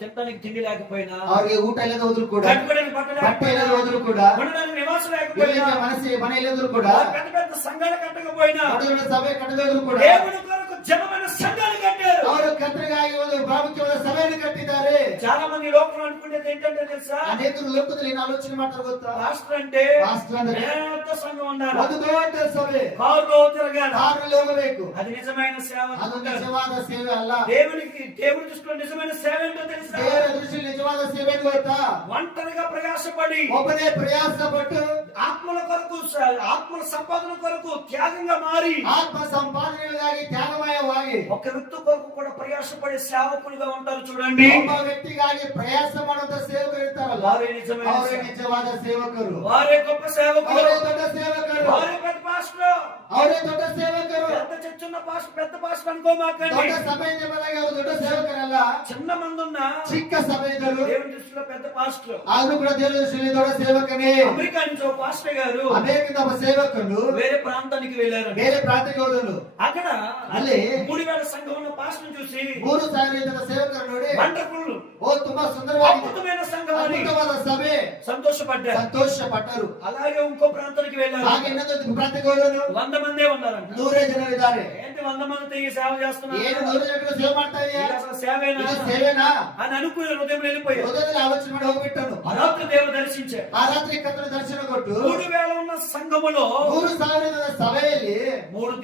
తినడానికి తిండి లేకపోయినా, ಅವ್ರಿಗೆ ಊಟ ಇಲ್ಲದವರು ಕೂಡ, కట్టుకోవడానికి బట్ట ಬಟ್ಟೆ లేకపోయినా, ಇಲ್ಲದವರು ಕೂಡ, ఉండడానికి నివాసం లేకపోయినా, ಮನೆ ಇಲ್ಲದ್ರು ಕೂಡ, పెద్ద పెద్ద సంఘాలు కట్టకపోయినా, ದೊಡ್ಡ ದೊಡ್ಡ ಸಭೆ ಕಟ್ಟದವರು ಕೂಡ దేవుని కొరకు జనమైన సంఘాలు కట్టారు. ಅವರು ಕರ್ತನಿಗಾಗಿ ಒಂದು ಪ್ರಾಮುಖ್ಯವಾದ ಸಭೆಯನ್ನು ಕಟ್ಟಿದ್ದಾರೆ. చాలా మంది లోకం అనుకునేది ఏంటంటే తెలుసా, ಅನೇಕರು ಲೋಕದಲ್ಲಿ ಏನು ಆಲೋಚನೆ ಮಾಡ್ತಾರೆ ಗೊತ್ತಾ? పాస్టర్ అంటే ಪಾಸ್ಟರ್ ಅಂದ್ರೆ పెద్ద సంఘం ఉండాలి, ಒಂದು ದೊಡ್ಡ ಸಭೆ, కారులో తిరగాలి, ಕಾರಲ್ಲಿ ಹೋಗಬೇಕು. అది నిజమైన సేవ ಅದು అంటారు. ನಿಜವಾದ ಸೇವೆ ಅಲ್ಲ. దేవుని దృష్టిలో నిజమైన సేవ ఏంటో తెలుసా, ದೇವರ ದೃಷ್ಟಿಯಲ್ಲಿ ನಿಜವಾದ ಸೇವೆ ಏನು ಗೊತ್ತಾ? ఒంటరిగా ప్రయాసపడి ಒಬ್ಬನೇ ಪ್ರಯಾಸ ಪಟ್ಟು ఆత్మల కొరకు, ఆత్మల సంపాదన కొరకు త్యాగంగా మారి, ಆತ್ಮ ಸಂಪಾದನೆಗಾಗಿ ತ್ಯಾಗಮಯವಾಗಿ ఒక వ్యక్తి కొరకు కూడా ప్రయాసపడే సేవకులుగా ఉంటారు చూడండి. ಒಬ್ಬ ವ್ಯಕ್ತಿಗಾಗಿ ಪ್ರಯಾಸ ಮಾಡುವಂತ ಸೇವಕರು ಇರ್ತಾರಲ್ಲ, వారే నిజమైన ಅವರೇ సేవకులు. ನಿಜವಾದ ಸೇವಕರು, వారే గొప్ప సేవకులు, ಅವರೇ ದೊಡ್ಡ ಸೇವಕರು, వారే పెద్ద పాస్టర్. ಅವರೇ ದೊಡ್ಡ సేవಕರು. పెద్ద చర్చ్ ఉన్న పాస్టర్, పెద్ద పాస్టర్ అనుకోమాకండి. ದೊಡ್ಡ ಸಭೆ ಎಂಬುದಾಗಿ ಅವರು ದೊಡ್ಡ ಸೇವಕರಲ್ಲ, చిన్న మంది ఉన్న ಚಿಕ್ಕ ಸಭೆ ಇದ್ದರು, దేవుని దృష్టిలో పెద్ద పాస్టర్. ಆದ್ರೂ ಕೂಡ ದೇವರ ದೃಷ್ಟಿಯಲ್ಲಿ ದೊಡ್ಡ ಸೇವಕನೇ. అమెరికా నుంచి ఒక పాస్టర్ గారు ಅನೇಕ ಒಬ್ಬ ಸೇವಕರು వేరే ప్రాంతానికి వెళ్ళారు. ಬೇರೆ ಪ್ರಾಂತ್ಯಕ್ಕೆ ಹೋದನು. అక్కడ ಅಲ್ಲಿ 3000 సంఘం ఉన్న పాస్టర్ చూసి 3000 ಜನ ಸೇವಕರು ನೋಡಿ, వండర్ఫుల్, ಓ ತುಂಬಾ ಸುಂದರವಾಗಿದೆ, అద్భుతమైన సంఘం అని ಅದ್ಭುತವಾದ ಸಭೆ, సంతోషపడ్డారు. ಸಂತೋಷ ಪಟ್ಟರು. అలాగే ఇంకో ప్రాంతానికి వెళ్ళారు. ಹಾಗೆ ಇನ್ನೊಂದು ಪ್ರಾಂತ್ಯಕ್ಕೆ ಹೋದನು. 100 మందే ఉన్నారంట. 100 ಜನರಿದ್ದಾರೆ. ఏంటి 100 మందితో ఈ సేవ చేస్తున్నారు, ಏನು 100 ಜನರು ಸೇವೆ ಮಾಡ್ತಾ ಇದೆಯಾ? ఇది అసలు సేవేనా ಇದು ಸೇವೆನಾ అని అనుకుని హృదయం వెళ్ళిపోయారు. ಹೃದಯದಲ್ಲಿ ಆಲೋಚನೆ ಮಾಡಿ ಹೋಗ್ಬಿಟ್ಟನು. ఆ రాత్రి దేవుడు దర్శించారు. ಆ ರಾತ್ರಿ ಕರ್ತನ ದರ್ಶನ ಕೊಟ್ಟು 3000 ఉన్న సంఘములో 3000 ಜನ ಸಭೆಯಲ್ಲಿ 3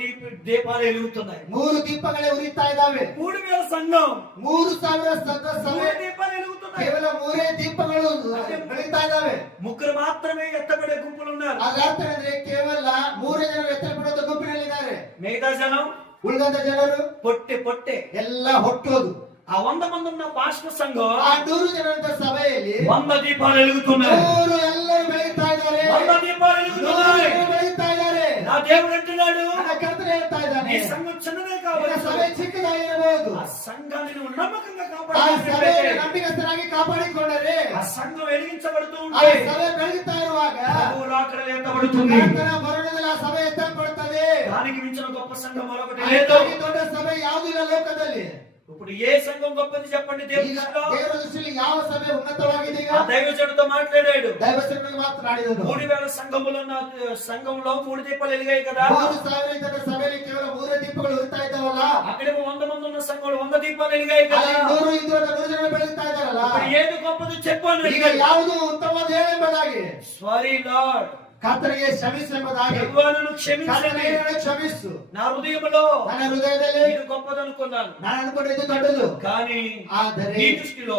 దీపాలు వెలుగుతున్నాయి. 3 ದೀಪಗಳೇ ಉರಿತಾ ಇದ್ದಾವೆ. 3000 సంఘం, 3000 ಸಂಘ ಸಭೆ, 3 దీపాలు వెలుగుతున్నాయి. ಕೇವಲ 3 ದೀಪಗಳು ಬೆಳೀತಾ ಇದ್ದಾವೆ. ముగ్గురు మాత్రమే ఎత్తబడే గుంపులు ఉన్నారు. ಅದರ ಅರ್ಥ ಅಂದ್ರೆ ಕೇವಲ 3 ಜನರು ಎತ್ತರಪಡುವ ಗುಂಪಿನಲ್ಲಿದ್ದಾರೆ. మిగతా జనం ಉಳಿದಂತ ಜನರು పొట్టే ಎಲ್ಲ ಹೊಟ್ಟೋದು. ఆ 100 మంది ఉన్న పాస్టర్ సంఘం ಆ 100 ಜನರ ಸಭೆಯಲ್ಲಿ 100 దీపాలు వెలుగుతున్నాయి. 100 ಎಲ್ಲರೂ ಬೆಳೀತಾ ಇದ್ದಾರೆ. 100 దీపాలు వెలుగుతున్నాయి. 100 ಬೆಳೀತಾ ಇದ್ದಾರೆ. నా దేవుడు అంటున్నాడు, ನನ್ನ ಕರ್ತನು ಹೇಳ್ತಾ ಇದ್ದಾನೆ, ఈ సంఘం చిన్నదే ನಿನ್ನ కావచ్చు, ಸಭೆ ಚಿಕ್ಕದಾಗಿರಬಹುದು, ఆ సంఘాన్ని నువ్వు నమ్మకంగా ಆ కాపాడాలి. ಸಭೆಯನ್ನು ನಂಬಿಕಸ್ಥರಾಗಿ ಕಾಪಾಡಿಕೊಂಡರೆ, ఆ సంఘం వెలిగించబడుతూ ಆ ఉంటే ಸಭೆ ಬೆಳಗುತ್ತಾ ಇರುವಾಗ ప్రభువు రాకడ ఎత్తబడుతుంది. ಕರ್ತನ ಬರುಣದಲ್ಲಿ ಆ ಸಭೆ ಎತ್ತಲ್ಪಡುತ್ತದೆ. దానికి మించిన గొప్ప సంఘం మరొకటి లేదు. ಅದಕ್ಕಾಗಿ ದೊಡ್ಡ ಸಭೆ ಯಾವುದು ಇಲ್ಲ ಲೋಕದಲ್ಲಿ. ఇప్పుడు ఏ సంఘం గొప్పది చెప్పండి దేవుని ಈಗ దృష్టిలో? ದೇವರ ದೃಷ್ಟಿಯಲ್ಲಿ ಯಾವ ಸಭೆ ಉನ್ನತವಾಗಿದೆ? ಈಗ ఆ దైవజనుడితో మాట్లాడాడు. ದೈವಸ್ಥರಿಗೆ ಮಾತನಾಡಿದನು. 3000 సంఘంలో 3 దీపాలు వెలిగాయి కదా. 3000 ಜನರ ಸಭೆಯಲ್ಲಿ ಕೇವಲ 3 ದೀಪಗಳು ಉರಿತಾ ಇದ್ದಾವಲ್ಲ, అక్కడేమో 100 మంది ఉన్న సంఘంలో 100 దీపాలు వెలిగాయి కదా. ಅಲ್ಲಿ 100 ಇದ್ದರೆ 100 ಜನ ಬೆಳಗ್ತಾ ಇದ್ದಾರಲ್ಲ, ఇప్పుడు ఏది గొప్పది చెప్పాను. ಈಗ ಯಾವುದು ಉತ್ತಮವಾದ ಹೇಳೆಂಬುದಾಗಿ సారీ లార్డ్, ಕರ್ತನಿಗೆ ಕ್ಷಮಿಸೆಂಬುದಾಗಿ, యెహోవాను క్షమించండి. ಕರ್ತನಿಗೆ ಕ್ಷಮಿಸು. నా హృదయంలో ನನ್ನ ಹೃದಯದಲ್ಲಿ ఇది గొప్పదనుకున్నాను, ನಾನು ಅನ್ಕೊಂಡಿದ್ದು ದೊಡ್ಡದು, కానీ ಆದರೆ నీ దృష్టిలో